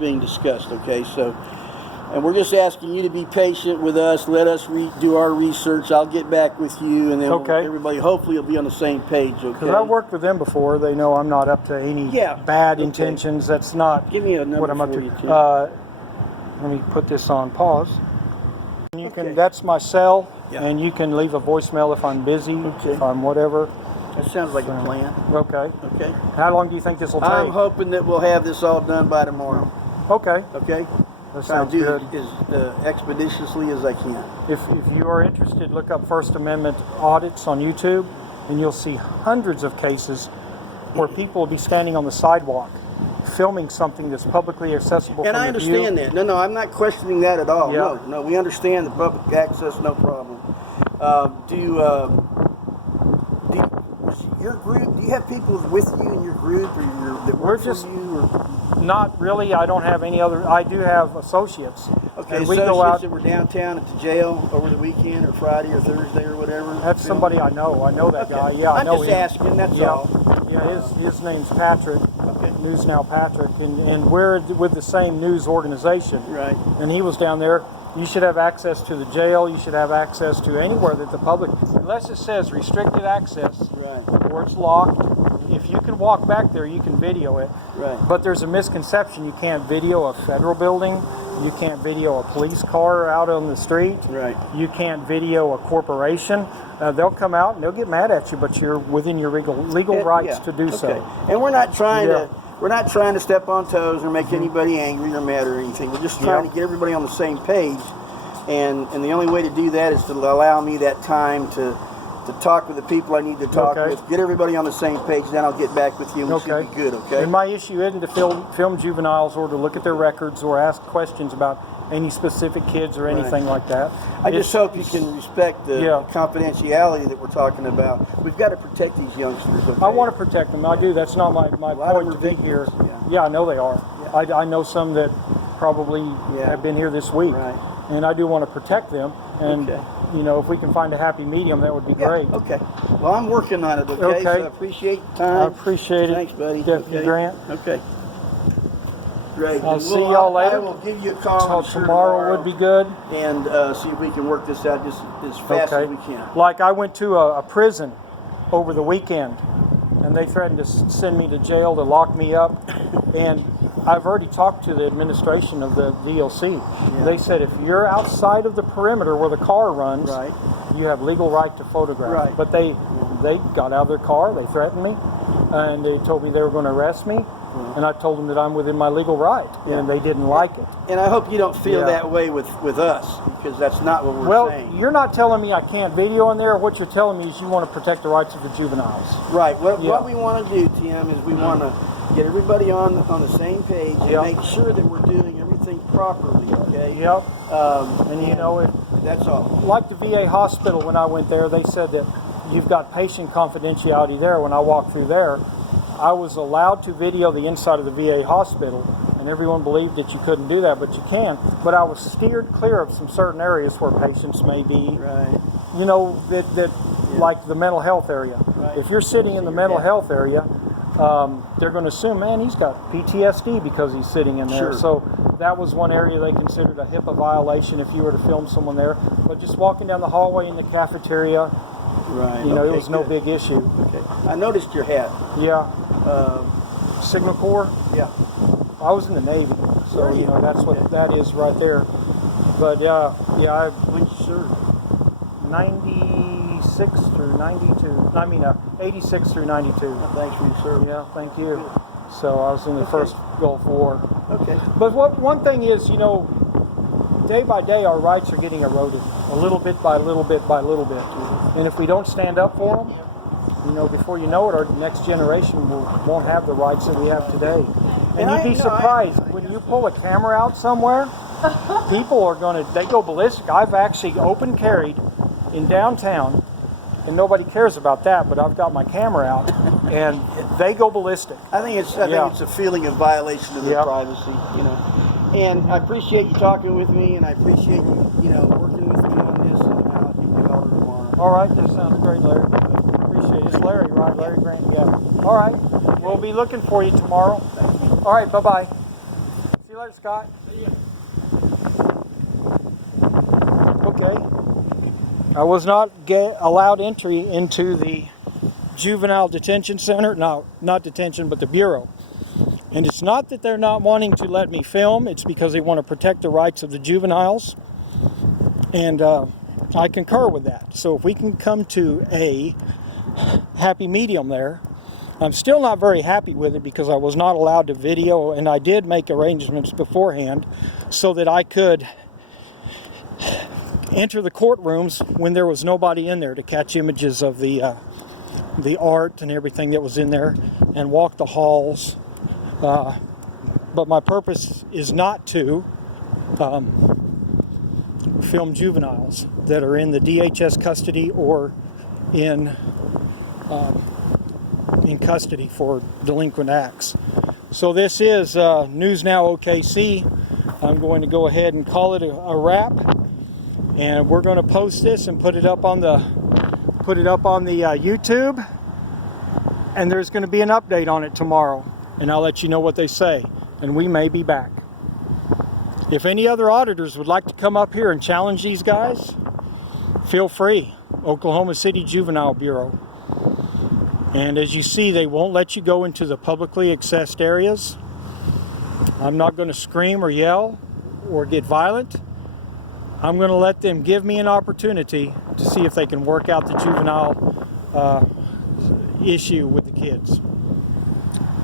being discussed, okay? So, and we're just asking you to be patient with us. Let us do our research. I'll get back with you, and then everybody hopefully will be on the same page, okay? Because I worked with them before. They know I'm not up to any bad intentions. That's not Give me a number what I'm up for to. you, Tim. Let me put this on pause. And you can. That's my cell, and you can leave a voicemail if I'm busy, if I'm whatever. That sounds like a plan. Okay. Okay. How long do you think this will take? I'm hoping that we'll have this all done by tomorrow. Okay. Okay? That sounds good. As expeditiously as I can. If you are interested, look up First Amendment audits on YouTube, and you'll see hundreds of cases where people will be standing on the sidewalk filming something that's publicly accessible. And I understand that. No, I'm not questioning that at all. Yeah. No, we understand the public access, no problem. Your group, do you have people with you in your group or that work for you? Or? Not really. I don't have any other. I do have associates. Okay, and we associates go out. that were downtown at the jail over the weekend or Friday or Thursday or whatever? That's somebody I know. I know that guy. Yeah, I'm I know just him. asking, that's all. Yeah, his name's Patrick. Okay. News Now Patrick, and we're with the same news organization. Right. And he was down there. You should have access to the jail. You should have access to anywhere that the public, unless it says restricted access, or it's locked. If you can walk back there, you can video it. Right. But there's a misconception. You can't video a federal building. You can't video a police car out on the street. Right. You can't video a corporation. They'll come out and they'll get mad at you, but you're within your legal rights to do so. And we're not trying to step on toes or make anybody angry or mad or anything. We're just trying to get everybody on the same page. And the only way to do that is to allow me that time to talk with the people I need to talk with, get everybody on the same page, then I'll get back with you and we should be good, okay? And my issue isn't to film juveniles or to look at their records or ask questions about any specific kids or anything like that. I just hope you can respect the confidentiality that we're talking about. We've got to protect these youngsters, okay? I want to protect them. I do. That's not my point to be here. Yeah, I know they are. Yeah. I know some that probably have been here this week. Right. And I do want to protect them. And, you know, if we can find a happy medium, that would be great. Okay. Well, I'm working on it, okay? So I appreciate the time. I appreciate it. Thanks, buddy. Deputy Grant. Okay. Great. I'll see y'all later. I will give you a call tomorrow would be good. And see if we can work this out just as fast as we can. Like I went to a prison over the weekend, and they threatened to send me to jail to lock me up. And I've already talked to the administration of the DLC. Yeah. They said if you're outside of the perimeter where the car runs, you have legal right to photograph. Right. But they got out of their car, they threatened me, and they told me they were going to arrest me. And I told them that I'm within my legal right, and they didn't like it. And I hope you don't feel that way with us, because that's not what we're saying. Well, you're not telling me I can't video in there. What you're telling me is you want to protect the rights of the juveniles. Right. What we want to do, Tim, is we want to get everybody on the same page and make sure that we're doing everything properly, okay? Yep. And you know, that's all. Like the VA hospital, when I went there, they said that you've got patient confidentiality there. When I walked through there, I was allowed to video the inside of the VA hospital, and everyone believed that you couldn't do that, but you can. But I was steered clear of some certain areas where patients may be. Right. You know, like the mental health area. Right. If you're sitting in the mental health area, they're going to assume, man, he's got PTSD because he's sitting in there. So that was one area they considered a HIPAA violation if you were to film someone there. But just walking down the hallway in the cafeteria, you know, it was no big issue. Okay. I noticed your hat. Yeah. Signal Corps? Yeah. I was in the Navy, so you know that's what that is right there. But When did you serve? 96 through 92. I mean, 86 through 92. Thanks for your service. Yeah, thank you. So I was in the first Gulf War. Okay. But one thing is, you know, day by day our rights are getting eroded, a little bit by little bit by little bit. And if we don't stand up for them, you know, before you know it, our next generation won't have the rights that we have today. And you'd be surprised when you pull a camera out somewhere, people are they go ballistic. I've actually open carried in downtown, and nobody cares about that, but I've got my camera out, and they go ballistic. I think it's a feeling of violation of their privacy, you know. And I appreciate you talking with me, and I appreciate you, you know, working with me on this, and I'll give you a call tomorrow. All right, that sounds great, Larry. Appreciate it. It's Larry, right? Larry Grant, yeah. All right, we'll be looking for you tomorrow. All right, bye-bye. See you later, Scott. Okay. I was not allowed entry into the Juvenile Detention Center. No, not detention, but the Bureau. And it's not that they're not wanting to let me film. It's because they want to protect the rights of the juveniles. And I concur with that. So if we can come to a happy medium there. I'm still not very happy with it because I was not allowed to video, and I did make arrangements beforehand so that I could enter the courtrooms when there was nobody in there to catch images of the art and everything that was in there and walk the halls. But my purpose is not to film juveniles that are in the DHS custody or in custody for delinquent acts. So this is News Now OKC. I'm going to go ahead and call it a wrap, and we're going to post this and put it up on the YouTube, and there's going to be an update on it tomorrow, and I'll let you know what they say, and we may be back. If any other auditors would like to come up here and challenge these guys, feel free. Oklahoma City Juvenile Bureau. And as you see, they won't let you go into the publicly accessed areas. I'm not going to scream or yell or get violent. I'm going to let them give me an opportunity to see if they can work out the juvenile issue with the kids.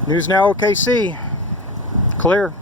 News Now OKC. Clear.